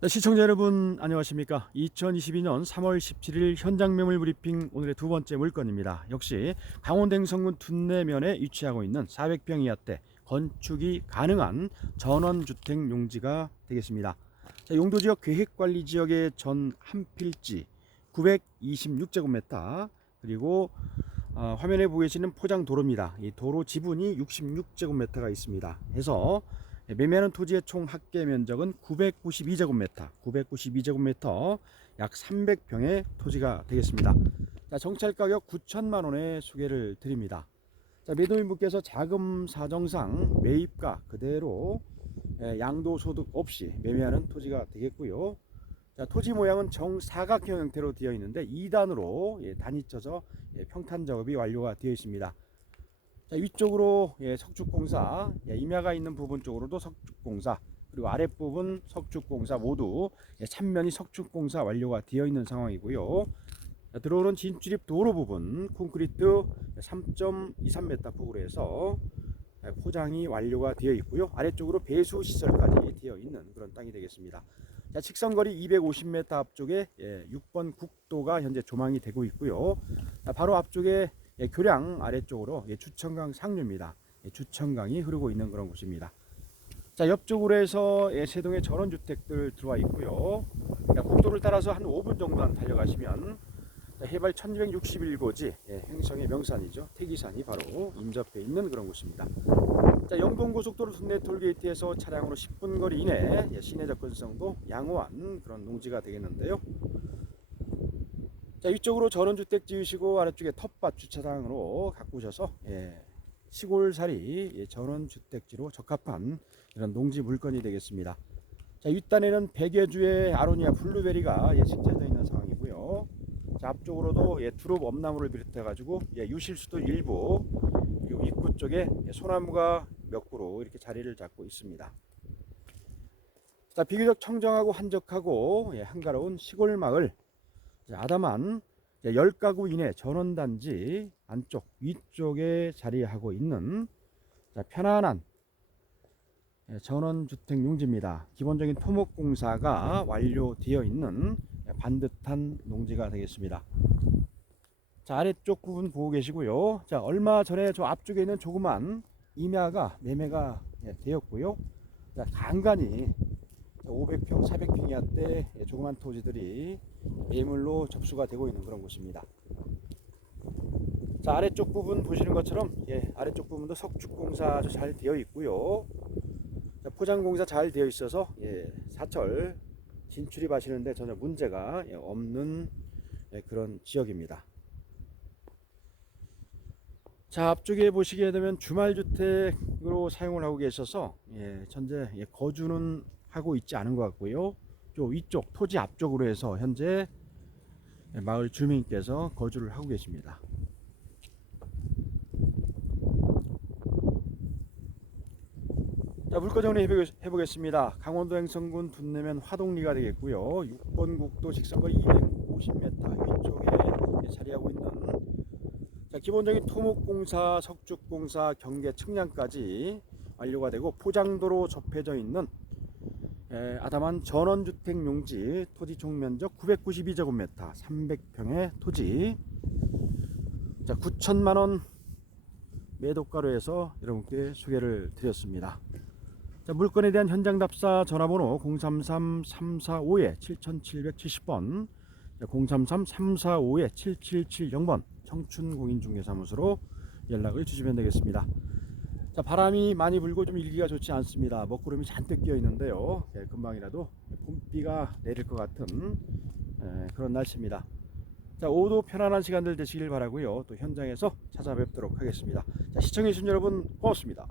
네, 시청자 여러분 안녕하십니까? 2022년 3월 17일 현장 매물 브리핑 오늘의 두 번째 물건입니다. 역시 강원도 행성군 둔내면에 위치하고 있는 400평 이하대 건축이 가능한 전원주택 용지가 되겠습니다. 자, 용도지역 계획관리지역의 전 한 필지 926제곱미터 그리고 어, 화면에 보고 계시는 포장 도로입니다. 이 도로 지분이 66제곱미터가 있습니다. 해서 예, 매매하는 토지의 총 합계 면적은 992제곱미터, 992제곱미터 약 300평의 토지가 되겠습니다. 자, 정찰 가격 9천만 원에 소개를 드립니다. 자, 매도인분께서 자금 사정상 매입가 그대로 예, 양도 소득 없이 매매하는 토지가 되겠고요. 자, 토지 모양은 정사각형 형태로 되어 있는데 2단으로 예, 단이 쳐서 예, 평탄 작업이 완료가 되어 있습니다. 자, 위쪽으로 예, 석축공사, 예, 임야가 있는 부분 쪽으로도 석축공사, 그리고 아랫부분 석축공사 모두 예, 삼면이 석축공사 완료가 되어 있는 상황이고요. 자, 들어오는 진출입 도로 부분 콘크리트 3.23m 폭으로 해서 예, 포장이 완료가 되어 있고요. 아래쪽으로 배수 시설까지 되어 있는 그런 땅이 되겠습니다. 자, 직선거리 250m 앞쪽에 예, 6번 국도가 현재 조망이 되고 있고요. 자, 바로 앞쪽에 예, 교량 아래쪽으로 예, 주천강 상류입니다. 예, 주천강이 흐르고 있는 그런 곳입니다. 자 옆쪽으로 해서 예, 세동의 전원주택들 들어와 있고요. 자, 국도를 따라서 한 5분 정도만 달려가시면 자, 해발 1261고지 예, 행성의 명산이죠. 태기산이 바로 인접해 있는 그런 곳입니다. 자 영동고속도로 둔내 톨게이트에서 차량으로 10분 거리 이내 예, 시내 접근성도 양호한 그런 농지가 되겠는데요. 자 위쪽으로 전원주택 지으시고 아래쪽에 텃밭 주차장으로 가꾸셔서 예, 시골살이 예, 전원주택지로 적합한 이런 농지 물건이 되겠습니다. 자 윗단에는 백여주의 아로니아 블루베리가 예, 식재되어 있는 상황이고요. 자 앞쪽으로도 예, 두릅 엄나무를 비롯해 가지고 예, 유실수도 일부 그리고 입구 쪽에 예, 소나무가 몇 그루 이렇게 자리를 잡고 있습니다. 자 비교적 청정하고 한적하고 예, 한가로운 시골 마을 자, 아담한 10가구 이내 전원단지 안쪽 위쪽에 자리하고 있는 자, 편안한 예, 전원주택 용지입니다. 기본적인 토목 공사가 완료되어 있는 예, 반듯한 농지가 되겠습니다. 자, 아래쪽 부분 보고 계시고요. 자, 얼마 전에 저 앞쪽에 있는 조그만 임야가 매매가 예, 되었고요. 자, 간간히 500평, 400평 이하대 예, 조그만 토지들이 매물로 접수가 되고 있는 그런 곳입니다. 자 아래쪽 부분 보시는 것처럼 예 아래쪽 부분도 석축공사 아주 잘 되어 있고요. 자, 포장공사 잘 되어 있어서 예 사철 진출입하시는데 전혀 문제가 예, 없는 예, 그런 지역입니다. 자 앞쪽에 보시게 되면 주말주택으로 사용을 하고 계셔서 예, 현재 예, 거주는 하고 있지 않은 것 같고요. 저 위쪽 토지 앞쪽으로 해서 현재 마을 주민께서 거주를 하고 계십니다. 자 물거 정리 해보겠습니다. 강원도 행성군 둔내면 화동리가 되겠고요. 6번 국도 직선거리 250m 위쪽에 자리하고 있는 자 기본적인 토목공사, 석축공사, 경계 측량까지 완료가 되고 포장도로 접해져 있는 에, 아담한 전원주택 용지 토지 총 면적 992제곱미터 300평의 토지. 자 9천만원 매도가로 해서 여러분께 소개를 드렸습니다. 자 물건에 대한 현장 답사 전화번호 033-345-7770번 033-345-7770번 청춘공인중개사무소로 연락을 주시면 되겠습니다 자, 바람이 많이 불고 좀 일기가 좋지 않습니다. 먹구름이 잔뜩 끼어 있는데요. 예, 금방이라도 봄비가 내릴 것 같은 예, 그런 날씨입니다. 자, 오도 편안한 시간들 되시길 바라고요. 또 현장에서 찾아뵙도록 하겠습니다. 자, 시청해주신 여러분 고맙습니다.